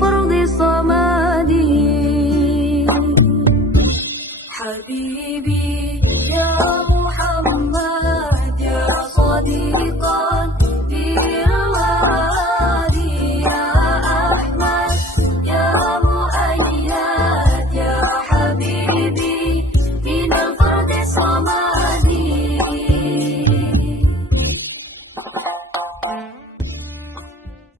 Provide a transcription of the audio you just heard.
الفرد الصمد. حبيبي يا محمد يا صديقا بالوادي، يا أحمد يا مؤيد يا حبيبي من الفرد الصمد.